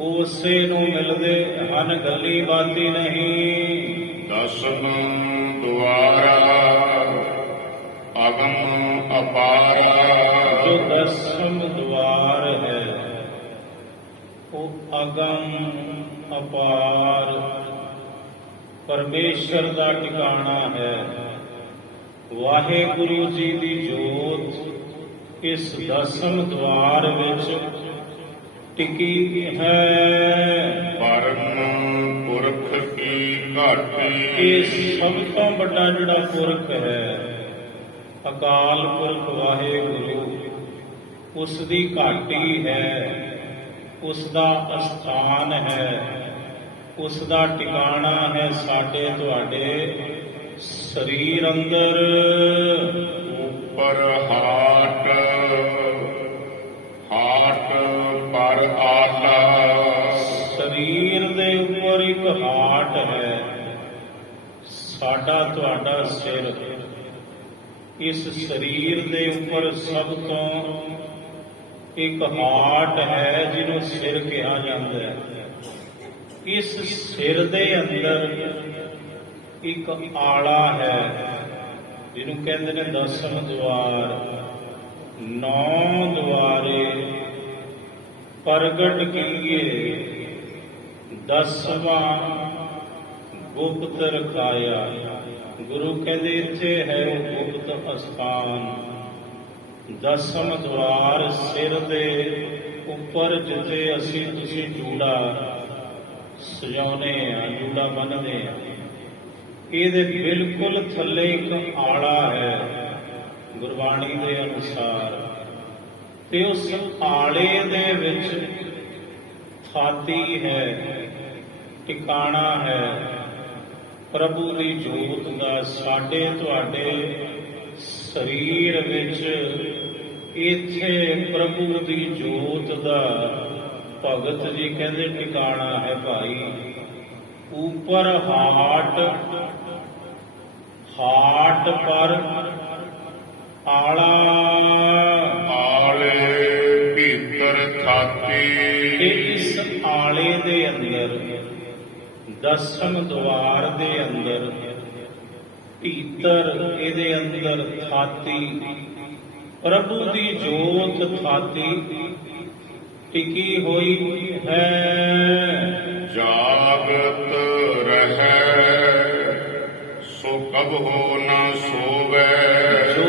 ਉਸੇ ਨੂੰ ਮਿਲਦੇ ਹਨ, ਗੱਲੀ ਬਾਤੀ ਨਹੀਂ। ਦਸਮ ਦੁਆਰਾ ਅਗਮ ਅਪਾਰਾ, ਜੋ ਦਸਮ ਦੁਆਰ ਹੈ ਉਹ ਅਗਮ ਅਪਾਰ ਪਰਮੇਸ਼ਰ ਦਾ ਟਿਕਾਣਾ ਹੈ। ਵਾਹਿਗੁਰੂ ਜੀ ਦੀ ਜੋਤ ਇਸ ਦਸਮ ਦੁਆਰ ਵਿੱਚ ਟਿਕੀ ਹੈ। ਪਰਮ ਪੁਰਖ ਕੀ ਘਾਟੀ, ਇਹ ਸਭ ਤੋਂ ਵੱਡਾ ਜਿਹੜਾ ਪੁਰਖ ਹੈ ਅਕਾਲ ਪੁਰਖ ਵਾਹਿਗੁਰੂ, ਉਸ ਦੀ ਘਾਟੀ ਹੈ, ਉਸ ਦਾ ਅਸਥਾਨ ਹੈ, ਉਸ ਦਾ ਟਿਕਾਣਾ ਹੈ ਸਾਡੇ ਤੁਹਾਡੇ ਸਰੀਰ ਅੰਦਰ। ਉੱਪਰ ਹਾਟ, ਹਾਟ ਪਰ ਆਲਾ, ਸਰੀਰ ਦੇ ਉੱਪਰ ਇੱਕ ਹਾਟ ਹੈ, ਸਾਡਾ ਤੁਹਾਡਾ ਸਿਰ। ਇਸ ਸਰੀਰ ਦੇ ਉੱਪਰ ਸਭ ਤੋਂ ਇੱਕ ਹਾਟ ਹੈ ਜਿਹਨੂੰ ਸਿਰ ਕਿਹਾ ਜਾਂਦਾ ਹੈ। ਇਸ ਸਿਰ ਦੇ ਅੰਦਰ ਇੱਕ ਆਲਾ ਹੈ ਜਿਹਨੂੰ ਕਹਿੰਦੇ ਨੇ ਦਸਮ ਦੁਆਰ। 9 ਦੁਆਰੇ ਪ੍ਰਗਟ ਕੀਏ, 10ਵਾਂ ਗੁਪਤ ਰਖਾਇਆ। ਗੁਰੂ ਕਹਿੰਦੇ ਇੱਥੇ ਹੈ ਉਹ ਗੁਪਤ ਅਸਥਾਨ, ਦਸਮ ਦੁਆਰ ਸਿਰ ਦੇ ਉੱਪਰ, ਜਿੱਥੇ ਅਸੀਂ ਤੁਸੀਂ ਜੂੜਾ ਸਜਾਉਨੇ ਆ, ਜੂੜਾ ਬੰਨ੍ਹਦੇ ਆ। ਇਹਦੇ ਬਿਲਕੁਲ ਥੱਲੇ ਇੱਕ ਆਲਾ ਹੈ ਗੁਰਬਾਣੀ ਦੇ ਅਨੁਸਾਰ, ਤੇ ਉਸ ਆਲੇ ਦੇ ਵਿੱਚ ਥਾਤੀ ਹੈ, ਟਿਕਾਣਾ ਹੈ ਪ੍ਰਭੂ ਦੀ ਜੋਤ ਦਾ। ਸਾਡੇ ਤੁਹਾਡੇ ਸਰੀਰ ਵਿੱਚ ਇੱਥੇ ਪ੍ਰਭੂ ਦੀ ਜੋਤ ਦਾ ਭਗਤ ਜੀ ਕਹਿੰਦੇ ਟਿਕਾਣਾ ਹੈ ਭਾਈ। ਉੱਪਰ ਹਾਟ, ਹਾਟ ਪਰ ਆਲਾ, ਆਲੇ ਭੀਤਰ ਤੇ ਥਾਤੀ, ਇਸ ਆਲੇ ਦੇ ਅੰਦਰ, ਦਸਮ ਦੁਆਰ ਦੇ ਅੰਦਰ, ਭੀਤਰ ਇਹਦੇ ਅੰਦਰ ਥਾਤੀ, ਪ੍ਰਭੂ ਦੀ ਜੋਤ ਥਾਤੀ ਟਿਕੀ ਹੋਈ ਹੈ। ਜਾਗਤ ਰਹੈ ਸੋ ਕਬ ਹੋ ਨ ਸੋਵੈ, ਜੋ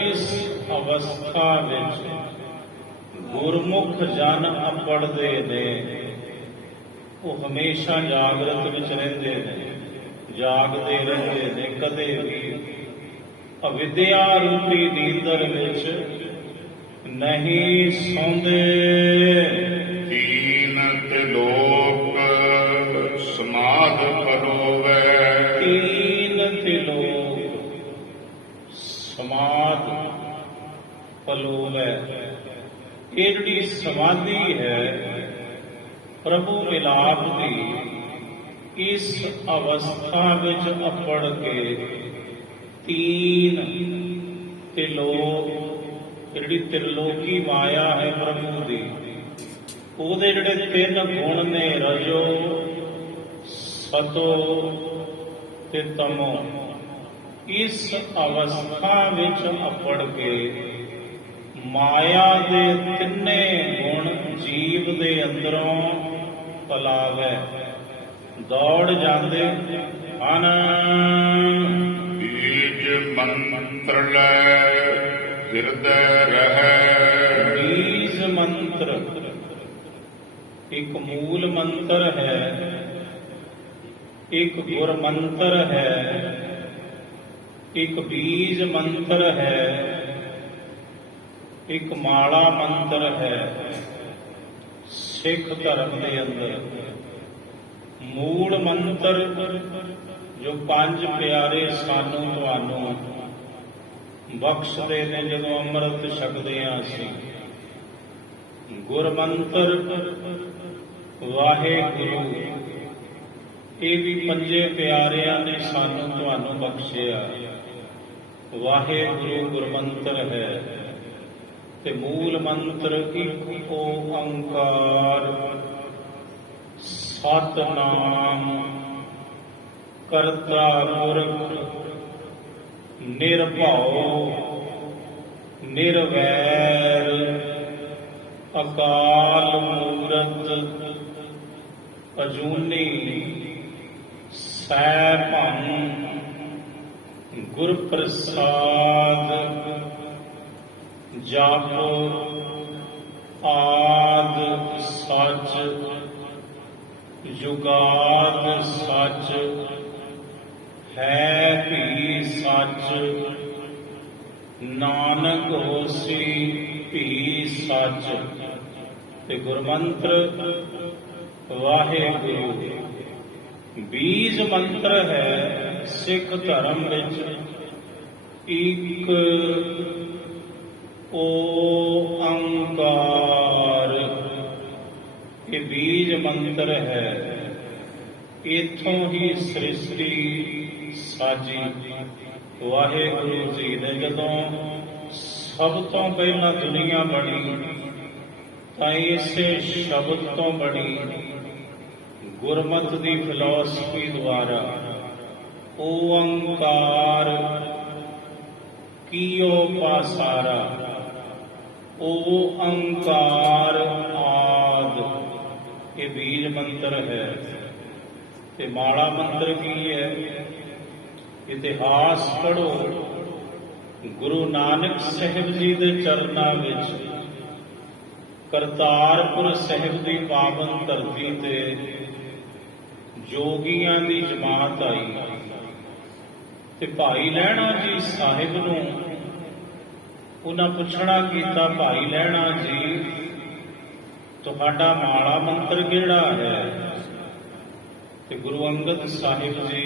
ਇਸ ਅਵਸਥਾ ਵਿੱਚ ਗੁਰਮੁਖ ਜਨ ਪੜ੍ਹਦੇ ਨੇ ਉਹ ਹਮੇਸ਼ਾ ਜਾਗਰਤ ਵਿੱਚ ਰਹਿੰਦੇ ਨੇ, ਜਾਗਦੇ ਰਹਿੰਦੇ ਨੇ, ਕਦੇ ਵੀ ਅਵਿਦਿਆ ਰੂਪੀ ਨੀਂਦਰ ਵਿੱਚ ਨਹੀਂ ਸੌਂਦੇ। ਤੀਨ ਤਿਲੋਕ ਸਮਾਧ ਪਰੋਵੈ, ਤੀਨ ਤਿਲੋਕ ਸਮਾਧ ਪਲੋਵੈ। ਇਹ ਜਿਹੜੀ ਸਮਾਧੀ ਹੈ ਪ੍ਰਭੂ ਮਿਲਾਪ ਦੀ, ਇਸ ਅਵਸਥਾ ਵਿੱਚ ਅਪੜ ਕੇ ਤੀਨ ਤਿਲੋਕ, ਜਿਹੜੀ ਤਿਰਲੋਕੀ ਮਾਇਆ ਹੈ ਪ੍ਰਭੂ ਦੀ, ਉਹਦੇ ਜਿਹੜੇ 3 ਗੁਣ ਨੇ, ਰਜੋ ਸਤੋ ਤੇ ਤਮੋ ਇਸ ਅਵਸਥਾ ਵਿੱਚ ਅਪੜ ਕੇ ਮਾਇਆ ਦੇ ਤਿੰਨੇ ਗੁਣ ਜੀਵ ਦੇ ਅੰਦਰੋਂ ਪਲਾਵੇ ਦੌੜ ਜਾਂਦੇ ਹਨ। ਬੀਜ ਮੰਤਰ ਲੈ ਹਿਰਦੈ ਰਹਿ। ਬੀਜ ਮੰਤਰ ਇੱਕ ਮੂਲ ਮੰਤਰ ਹੈ, ਇੱਕ ਗੁਰ ਮੰਤਰ ਹੈ, ਇੱਕ ਬੀਜ ਮੰਤਰ ਹੈ, ਇੱਕ ਮਾਲਾ ਮੰਤਰ ਹੈ। ਸਿੱਖ ਧਰਮ ਦੇ ਅੰਦਰ ਮੂਲ ਮੰਤਰ ਜੋ ਪੰਜ ਪਿਆਰੇ ਸਾਨੂੰ ਤੁਹਾਨੂੰ ਬਖਸ਼ਦੇ ਨੇ ਜਦੋਂ ਅੰਮ੍ਰਿਤ ਛਕਦੇ ਹਾਂ ਅਸੀਂ। ਗੁਰ ਮੰਤਰ ਵਾਹਿਗੁਰੂ ਇਹ ਵੀ ਪੰਜੇ ਪਿਆਰਿਆਂ ਨੇ ਸਾਨੂੰ ਤੁਹਾਨੂੰ ਬਖਸ਼ਿਆ। ਵਾਹਿਗੁਰੂ ਗੁਰਮੰਤਰ ਹੈ ਤੇ ਮੂਲ ਮੰਤਰ ਇੱਕ ਓੰਕਾਰ ਸਤਿਨਾਮ ਕਰਤਾ ਪੁਰਖ ਨਿਰਭਉ ਨਿਰਵੈਰ ਅਕਾਲ ਮੂਰਤ ਅਜੂਨੀ ਸੈਭੰ ਗੁਰ ਪ੍ਰਸਾਦ ਜਾਪੋ ਆਦ ਸੱਚ ਜੁਗਾਦ ਸੱਚ ਹੈ ਭੀ ਸੱਚ ਨਾਨਕ ਹੋਸੀ ਭੀ ਸੱਚ। ਤੇ ਗੁਰਮੰਤਰ ਵਾਹਿਗੁਰੂ ਬੀਜ ਮੰਤਰ ਹੈ ਸਿੱਖ ਧਰਮ ਵਿੱਚ ਇੱਕ ਓੰਕਾਰ। ਇਹ ਬੀਜ ਮੰਤਰ ਹੈ। ਇਥੋਂ ਹੀ ਸ੍ਰਿਸ਼ਟੀ ਸਾਜੀ। ਵਾਹਿਗੁਰੂ ਜੀ ਨੇ ਜਦੋਂ ਸਭ ਤੋਂ ਪਹਿਲਾਂ ਦੁਨੀਆ ਬਣੀ ਤਾਂ ਇਸੇ ਸ਼ਬਦ ਤੋਂ ਬਣੀ। ਗੁਰਮਤ ਦੀ ਫਿਲਾਸਫੀ ਦੁਆਰਾ ਓੰਕਾਰ ਕੀਓ ਪਾਸਾਰਾ ਓੰਕਾਰ ਆਦ ਇਹ ਬੀਜ ਮੰਤਰ ਹੈ। ਤੇ ਮਾਲਾ ਮੰਤਰ ਕੀ ਹੈ? ਇਤਿਹਾਸ ਪੜ੍ਹੋ। ਗੁਰੂ ਨਾਨਕ ਸਾਹਿਬ ਜੀ ਦੇ ਚਰਨਾਂ ਵਿੱਚ ਕਰਤਾਰਪੁਰ ਸਾਹਿਬ ਦੀ ਪਾਵਨ ਧਰਤੀ ਤੇ ਜੋਗੀਆਂ ਦੀ ਜਮਾਤ ਆਈ ਤੇ ਭਾਈ ਲਹਿਣਾ ਜੀ ਸਾਹਿਬ ਨੂੰ ਉਹਨਾਂ ਪੁੱਛਣਾ ਕੀਤਾ, ਭਾਈ ਲਹਿਣਾ ਜੀ ਤੁਹਾਡਾ ਮਾਲਾ ਮੰਤਰ ਕਿਹੜਾ ਹੈ? ਤੇ ਗੁਰੂ ਅੰਗਦ ਸਾਹਿਬ ਜੀ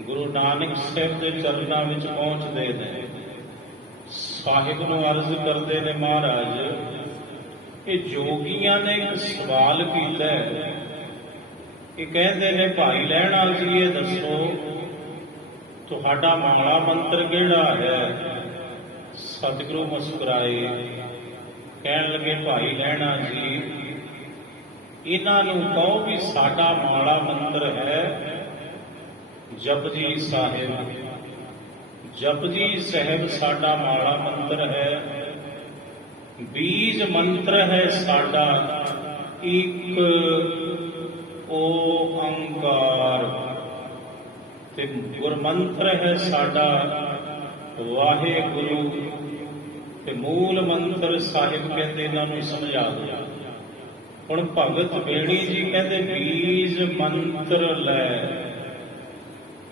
ਗੁਰੂ ਨਾਨਕ ਸਾਹਿਬ ਦੇ ਚਰਨਾਂ ਵਿੱਚ ਪਹੁੰਚਦੇ ਨੇ। ਸਾਹਿਬ ਨੂੰ ਅਰਜ਼ ਕਰਦੇ ਨੇ, ਮਹਾਰਾਜ ਇਹ ਜੋਗੀਆਂ ਨੇ ਇੱਕ ਸਵਾਲ ਕੀਤਾ ਹੈ। ਇਹ ਕਹਿੰਦੇ ਨੇ ਭਾਈ ਲਹਿਣਾ ਜੀ ਇਹ ਦੱਸੋ ਤੁਹਾਡਾ ਮਾਲਾ ਮੰਤਰ ਕਿਹੜਾ ਹੈ? ਸਤਿਗੁਰੂ ਮੁਸਕਰਾਏ, ਕਹਿਣ ਲੱਗੇ ਭਾਈ ਲਹਿਣਾ ਜੀ ਇਹਨਾਂ ਨੂੰ ਕਹੋ ਵੀ ਸਾਡਾ ਮਾਲਾ ਮੰਤਰ ਹੈ ਜਪਜੀ ਸਾਹਿਬ। ਜਪਜੀ ਸਾਹਿਬ ਸਾਡਾ ਮਾਲਾ ਮੰਤਰ ਹੈ। ਬੀਜ ਮੰਤਰ ਹੈ ਸਾਡਾ ਇੱਕ ਓੰਕਾਰ ਤੇ ਗੁਰਮੰਤਰ ਹੈ ਸਾਡਾ ਵਾਹਿਗੁਰੂ ਤੇ ਮੂਲ ਮੰਤਰ ਸਾਹਿਬ ਕਹਿੰਦੇ ਇਹਨਾਂ ਨੂੰ ਸਮਝਾ ਦਿਓ। ਹੁਣ ਭਗਤ ਬੇੜੀ ਜੀ ਕਹਿੰਦੇ ਬੀਜ ਮੰਤਰ ਲੈ।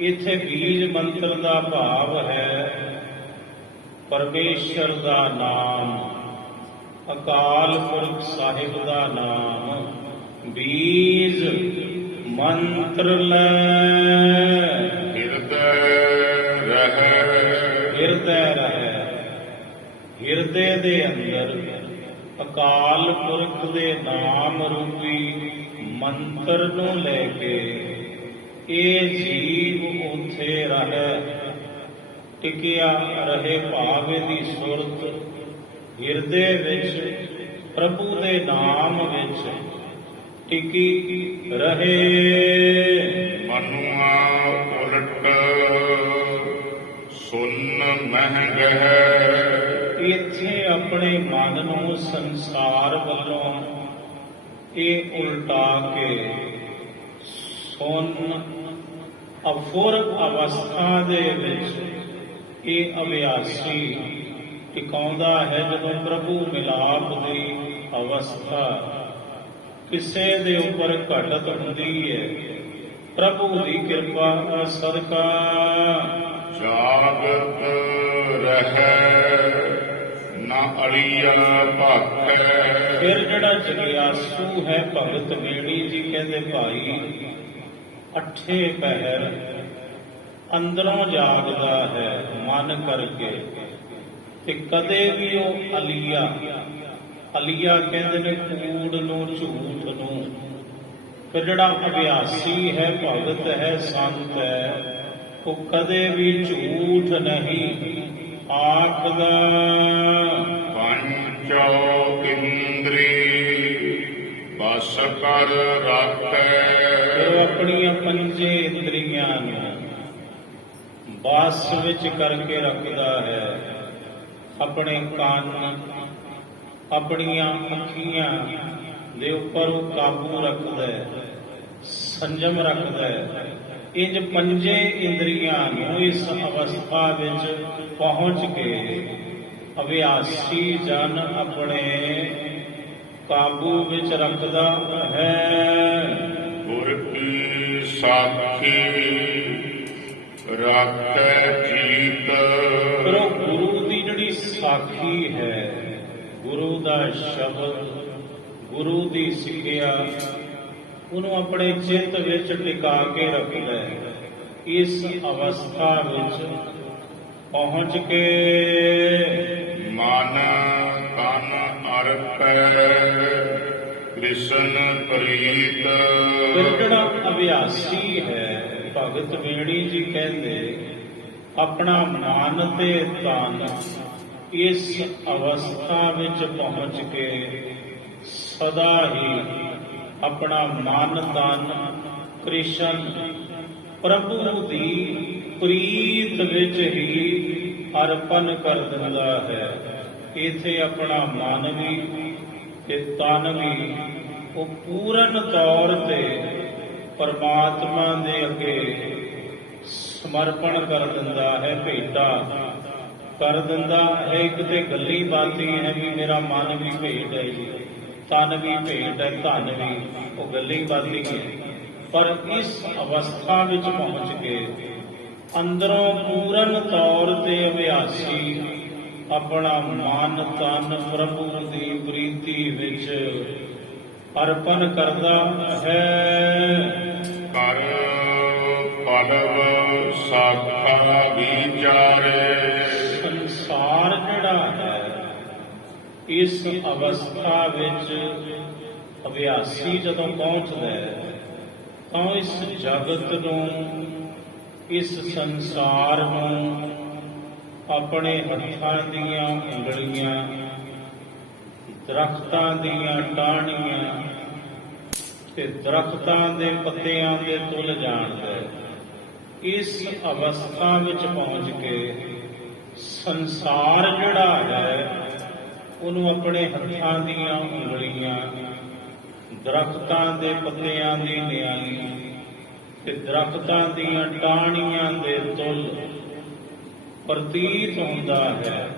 ਇੱਥੇ ਬੀਜ ਮੰਤਰ ਦਾ ਭਾਵ ਹੈ ਪਰਮੇਸ਼ਰ ਦਾ ਨਾਮ, ਅਕਾਲ ਪੁਰਖ ਸਾਹਿਬ ਦਾ ਨਾਮ। ਬੀਜ ਮੰਤਰ ਲੈ ਹਿਰਦੈ ਰਹਿ। ਹਿਰਦੈ ਰਹਿ। ਹਿਰਦੇ ਦੇ ਅੰਦਰ ਅਕਾਲ ਪੁਰਖ ਦੇ ਨਾਮ ਰੂਪੀ ਮੰਤਰ ਨੂੰ ਲੈ ਕੇ ਇਹ ਜੀਵ ਉੱਥੇ ਰਹੇ, ਟਿਕਿਆ ਰਹੇ। ਭਾਵੇ ਦੀ ਸੁਰਤ ਹਿਰਦੇ ਵਿੱਚ ਪ੍ਰਭੂ ਦੇ ਨਾਮ ਵਿੱਚ ਟਿਕੀ ਰਹੇ। ਮਨੁਆ ਉਲਟ ਸੁਨ ਮਹਿ ਇੱਥੇ ਆਪਣੇ ਮਨ ਨੂੰ ਸੰਸਾਰ ਵੱਲੋਂ ਇਹ ਉਲਟਾ ਕੇ ਸੁਨ ਅਫੁਰ ਅਵਸਥਾ ਦੇ ਵਿੱਚ ਇਹ ਅਭਿਆਸੀ ਟਿਕਾਉਂਦਾ ਹੈ। ਜਦੋਂ ਪ੍ਰਭੂ ਮਿਲਾਪ ਦੀ ਅਵਸਥਾ ਕਿਸੇ ਦੇ ਉੱਪਰ ਘਟਤ ਹੁੰਦੀ ਹੈ, ਪ੍ਰਭੂ ਦੀ ਕਿਰਪਾ ਸਦਕਾ ਜਾਗਤ ਰਹਿ ਨਾ ਅੜੀਆ ਭਾਖੈ। ਫਿਰ ਜਿਹੜਾ ਜਗਿਆਸੂ ਹੈ, ਭਗਤ ਮੇੜੀ ਜੀ ਕਹਿੰਦੇ ਭਾਈ ਅੱਠੇ ਪਹਿਰ ਅੰਦਰੋਂ ਜਾਗਦਾ ਹੈ ਮਨ ਕਰਕੇ, ਤੇ ਕਦੇ ਵੀ ਉਹ ਅਲੀਆ ਕਹਿੰਦੇ ਨੇ ਕੂੜ ਨੂੰ, ਝੂਠ ਨੂੰ। ਫਿਰ ਜਿਹੜਾ ਅਭਿਆਸੀ ਹੈ, ਭਗਤ ਹੈ, ਸੰਤ ਹੈ, ਉਹ ਕਦੇ ਵੀ ਝੂਠ ਨਹੀਂ ਆਖਦਾ। ਪੰਚੋ ਇੰਦਰੀ ਬਸ ਕਰ ਰਾਖੈ। ਫਿਰ ਉਹ ਆਪਣੀਆਂ ਪੰਜੇ ਇੰਦਰੀਆਂ ਨੂੰ ਬਾਸ ਵਿੱਚ ਕਰਕੇ ਰੱਖਦਾ ਹੈ। ਆਪਣੇ ਕੰਨ, ਆਪਣੀਆਂ ਅੱਖੀਆਂ ਦੇ ਉੱਪਰ ਉਹ ਕਾਬੂ ਰੱਖਦਾ ਹੈ, ਸੰਜਮ ਰੱਖਦਾ ਹੈ। ਇੰਜ ਪੰਜੇ ਇੰਦਰੀਆਂ ਨੂੰ ਇਸ ਅਵਸਥਾ ਵਿੱਚ ਪਹੁੰਚ ਕੇ ਅਭਿਆਸੀ ਜਨ ਆਪਣੇ ਕਾਬੂ ਵਿੱਚ ਰੱਖਦਾ ਹੈ। ਗੁਰ ਕੀ ਸਾਖੀ ਰਾਖੈ ਜੀਤ। ਪਰ ਉਹ ਗੁਰੂ ਦੀ ਜਿਹੜੀ ਸਾਖੀ ਹੈ, ਗੁਰੂ ਦਾ ਸ਼ਬਦ, ਗੁਰੂ ਦੀ ਸਿੱਖਿਆ, ਉਹਨੂੰ ਆਪਣੇ ਚਿੱਤ ਵਿੱਚ ਟਿਕਾ ਕੇ ਰੱਖਦਾ ਹੈ। ਇਸ ਅਵਸਥਾ ਵਿੱਚ ਪਹੁੰਚ ਕੇ ਮਨ ਤਨ ਅਰਪੈ ਕ੍ਰਿਸ਼ਨ ਪ੍ਰੀਤ। ਫਿਰ ਜਿਹੜਾ ਅਭਿਆਸੀ ਹੈ, ਭਗਤ ਵੇਣੀ ਜੀ ਕਹਿੰਦੇ ਆਪਣਾ ਮਨ ਤੇ ਤਨ ਇਸ ਅਵਸਥਾ ਵਿੱਚ ਪਹੁੰਚ ਕੇ ਸਦਾ ਹੀ ਆਪਣਾ ਮਨ ਤਨ ਕ੍ਰਿਸ਼ਨ ਪ੍ਰਭੂ ਦੀ ਪ੍ਰੀਤ ਵਿੱਚ ਹੀ ਅਰਪਣ ਕਰ ਦਿੰਦਾ ਹੈ। ਇਥੇ ਆਪਣਾ ਮਨ ਵੀ ਤੇ ਤਨ ਵੀ ਉਹ ਪੂਰਨ ਤੌਰ ਤੇ ਪਰਮਾਤਮਾ ਦੇ ਅੱਗੇ ਸਮਰਪਣ ਕਰ ਦਿੰਦਾ ਹੈ, ਭੇਟਾ ਕਰ ਦਿੰਦਾ ਹੈ। ਇੱਕ ਤੇ ਗੱਲੀ ਬਾਤੀ ਹੈ ਵੀ ਮੇਰਾ ਮਨ ਵੀ ਭੇਟ ਹੈ ਜੀ, ਤਨ ਵੀ ਭੇਟ ਹੈ, ਧਨ ਵੀ, ਉਹ ਗੱਲੀ ਬਾਤੀ ਹੈ। ਪਰ ਇਸ ਅਵਸਥਾ ਵਿੱਚ ਪਹੁੰਚ ਕੇ ਅੰਦਰੋਂ ਪੂਰਨ ਤੌਰ ਤੇ ਅਭਿਆਸੀ ਆਪਣਾ ਮਨ ਤਨ ਪ੍ਰਭੂ ਦੀ ਪ੍ਰੀਤੀ ਵਿੱਚ ਅਰਪਣ ਕਰਦਾ ਹੈ। ਕਰ ਪੜਵ ਸਾਖਾ ਵਿਚਾਰੇ। ਸੰਸਾਰ ਜਿਹੜਾ ਹੈ, ਇਸ ਅਵਸਥਾ ਵਿੱਚ ਅਭਿਆਸੀ ਜਦੋਂ ਪਹੁੰਚਦਾ ਹੈ ਤਾਂ ਇਸ ਜਗਤ ਨੂੰ, ਇਸ ਸੰਸਾਰ ਨੂੰ ਆਪਣੇ ਹੱਥਾਂ ਦੀਆਂ ਉਂਗਲੀਆਂ, ਦਰਖਤਾਂ ਦੀਆਂ ਟਾਹਣੀਆਂ ਤੇ ਦਰਖਤਾਂ ਦੇ ਪੱਤਿਆਂ ਦੇ ਤੁਲ ਜਾਣਦਾ ਹੈ। ਇਸ ਅਵਸਥਾ ਵਿੱਚ ਪਹੁੰਚ ਕੇ ਸੰਸਾਰ ਜਿਹੜਾ ਹੈ ਉਹਨੂੰ ਆਪਣੇ ਹੱਥਾਂ ਦੀਆਂ ਉਂਗਲੀਆਂ, ਦਰਖਤਾਂ ਦੇ ਪੱਤਿਆਂ ਦੀ ਨਿਆਲੀ ਤੇ ਦਰਖਤਾਂ ਦੀਆਂ ਟਾਹਣੀਆਂ ਦੇ ਤੁਲ ਪ੍ਰਤੀਤ ਹੁੰਦਾ ਹੈ।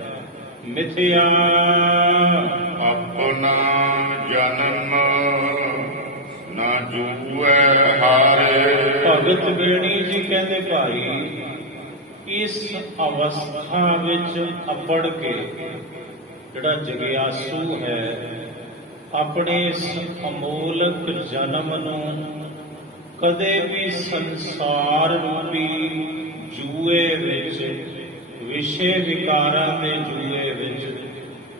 ਮਿਥਿਆ ਆਪਣਾ ਜਨਮ ਨਾ ਜੂਐ ਹਾਰੇ। ਭਗਤ ਵੇਣੀ ਜੀ ਕਹਿੰਦੇ ਭਾਈ ਇਸ ਅਵਸਥਾ ਵਿੱਚ ਅੱਪੜ ਕੇ ਜਿਹੜਾ ਜਗਿਆਸੂ ਹੈ ਆਪਣੇ ਇਸ ਅਮੋਲਕ ਜਨਮ ਨੂੰ ਕਦੇ ਵੀ ਸੰਸਾਰ ਰੂਪੀ ਜੂਏ ਵਿੱਚ, ਵਿਸ਼ੇ ਵਿਕਾਰਾਂ ਦੇ ਜੂਏ ਵਿੱਚ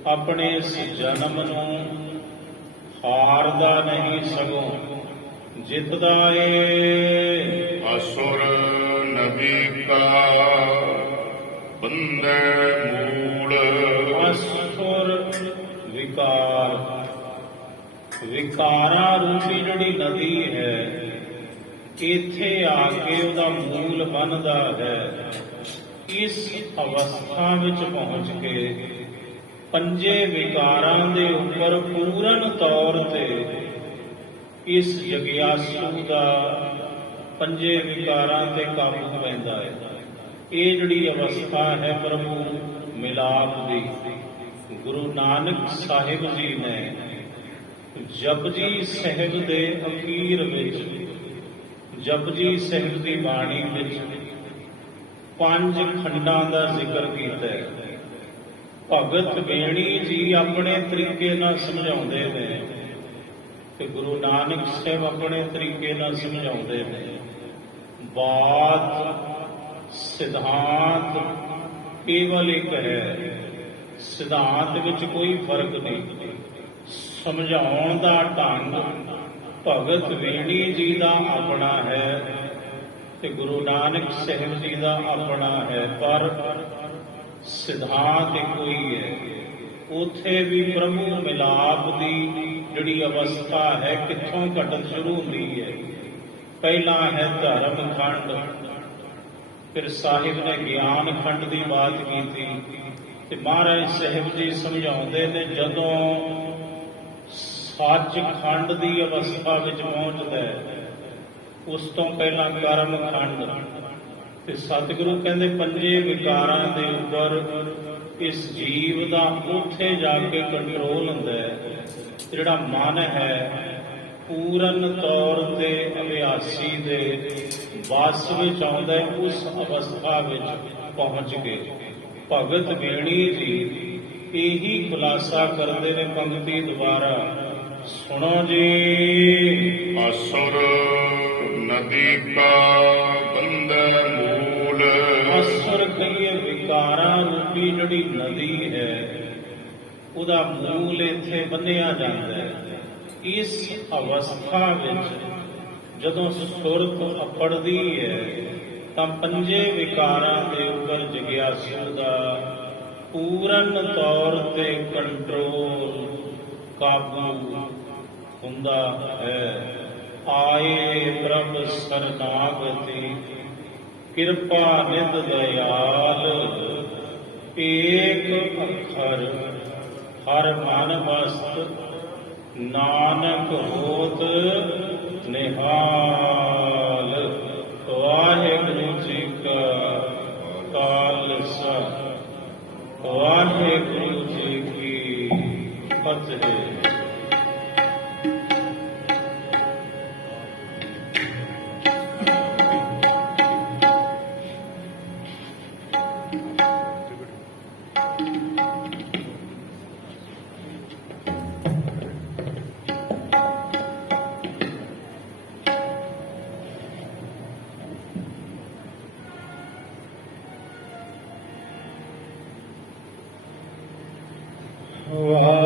ਆਪਣੇ ਇਸ ਜਨਮ ਨੂੰ ਹਾਰਦਾ ਨਹੀਂ, ਸਗੋਂ ਜਿੱਤਦਾ ਏ। ਅਸੁਰ ਨਬੀ ਕਾ ਬੰਦੇ ਮੂਲ। ਅਸੁਰ ਵਿਕਾਰ ਵਿਕਾਰਾਂ ਰੂਪੀ ਜਿਹੜੀ ਨਦੀ ਹੈ, ਇੱਥੇ ਆ ਕੇ ਉਹਦਾ ਮੂਲ ਬਣਦਾ ਹੈ। ਇਸ ਅਵਸਥਾ ਵਿੱਚ ਪਹੁੰਚ ਕੇ ਪੰਜੇ ਵਿਕਾਰਾਂ ਦੇ ਉੱਪਰ ਪੂਰਨ ਤੌਰ ਤੇ ਇਸ ਜਗਿਆਸੂ ਦਾ ਪੰਜੇ ਵਿਕਾਰਾਂ ਤੇ ਕਾਬੂ ਪੈਂਦਾ ਹੈ। ਇਹ ਜਿਹੜੀ ਅਵਸਥਾ ਹੈ ਪ੍ਰਭੂ ਮਿਲਾਪ ਦੀ, ਗੁਰੂ ਨਾਨਕ ਸਾਹਿਬ ਜੀ ਨੇ ਜਪਜੀ ਸਾਹਿਬ ਦੇ ਅਖੀਰ ਵਿੱਚ, ਜਪਜੀ ਸਾਹਿਬ ਦੀ ਬਾਣੀ ਵਿੱਚ 5 ਖੰਡਾਂ ਦਾ ਜ਼ਿਕਰ ਕੀਤਾ ਹੈ। ਭਗਤ ਬੇਣੀ ਜੀ ਆਪਣੇ ਤਰੀਕੇ ਨਾਲ ਸਮਝਾਉਂਦੇ ਨੇ ਤੇ ਗੁਰੂ ਨਾਨਕ ਸਾਹਿਬ ਆਪਣੇ ਤਰੀਕੇ ਨਾਲ ਸਮਝਾਉਂਦੇ ਨੇ। ਬਾਤ ਸਿਧਾਂਤ ਕੇਵਲ ਇੱਕ ਹੈ, ਸਿਧਾਂਤ ਵਿੱਚ ਕੋਈ ਫਰਕ ਨਹੀਂ। ਸਮਝਾਉਣ ਦਾ ਢੰਗ ਭਗਤ ਵੇਣੀ ਜੀ ਦਾ ਆਪਣਾ ਹੈ ਤੇ ਗੁਰੂ ਨਾਨਕ ਸਾਹਿਬ ਜੀ ਦਾ ਆਪਣਾ ਹੈ, ਪਰ ਸਿਧਾਂਤ ਇੱਕੋ ਹੀ ਹੈ। ਉੱਥੇ ਵੀ ਪ੍ਰਭੂ ਮਿਲਾਪ ਦੀ ਜਿਹੜੀ ਅਵਸਥਾ ਹੈ ਕਿੱਥੋਂ ਘਟਨ ਸ਼ੁਰੂ ਹੁੰਦੀ ਹੈ। ਪਹਿਲਾਂ ਹੈ ਧਰਮ ਖੰਡ, ਫਿਰ ਸਾਹਿਬ ਨੇ ਗਿਆਨ ਖੰਡ ਦੀ ਬਾਤ ਕੀਤੀ ਤੇ ਮਹਾਰਾਜ ਸਾਹਿਬ ਜੀ ਸਮਝਾਉਂਦੇ ਨੇ ਜਦੋਂ ਸੱਚ ਖੰਡ ਦੀ ਅਵਸਥਾ ਵਿੱਚ ਪਹੁੰਚਦਾ ਹੈ, ਉਸ ਤੋਂ ਪਹਿਲਾਂ ਕਰਮ ਖੰਡ ਤੇ ਸਤਿਗੁਰੂ ਕਹਿੰਦੇ ਪੰਜੇ ਵਿਕਾਰਾਂ ਦੇ ਉੱਪਰ ਇਸ ਜੀਵ ਦਾ ਉੱਥੇ ਜਾ ਕੇ ਕੰਟਰੋਲ ਹੁੰਦਾ ਹੈ। ਜਿਹੜਾ ਮਨ ਹੈ ਪੂਰਨ ਤੌਰ ਤੇ ਅਭਿਆਸੀ ਦੇ ਵਾਸ ਵਿੱਚ ਆਉਂਦਾ ਹੈ। ਉਸ ਅਵਸਥਾ ਵਿੱਚ ਪਹੁੰਚ ਕੇ ਭਗਤ ਬੇਣੀ ਜੀ ਇਹੀ ਖੁਲਾਸਾ ਕਰਦੇ ਨੇ ਪੰਕਤੀ ਦੁਆਰਾ, ਸੁਣੋ ਜੀ। असुर नदी का बंदर मूल, ਅਸੁਰ ਕਹੀਏ ਵਿਕਾਰਾਂ ਰੂਪੀ ਜਿਹੜੀ ਨਦੀ ਹੈ, ਉਹਦਾ ਮੂਲ ਇੱਥੇ ਬੰਨਿਆ ਜਾਂਦਾ ਹੈ। ਇਸ ਅਵਸਥਾ ਵਿੱਚ ਜਦੋਂ ਸੁਰਤ ਅਪੜਦੀ ਹੈ ਤਾਂ ਪੰਜੇ ਵਿਕਾਰਾਂ ਦੇ ਉੱਪਰ ਜਗਿਆਸੂ ਦਾ ਪੂਰਨ ਤੌਰ ਤੇ ਕੰਟਰੋਲ, ਕਾਬੂ ਹੁੰਦਾ ਹੈ। ਆਏ ਪ੍ਰਭ ਸਰਨਾਗਤੀ ਕਿਰਪਾ ਨਿਧ ਦਇਆਲ, ਏਕ ਅੱਖਰ ਹਰ ਮਨ ਮਸਤ ਨਾਨਕ ਹੋਤ ਨਿਹਾਲ। ਵਾਹਿਗੁਰੂ ਜੀ ਕਾ ਖਾਲਸਾ, ਵਾਹਿਗੁਰੂ ਜੀ ਕੀ ਫਤਿਹ। ਵਾਹਿਗੁਰੂ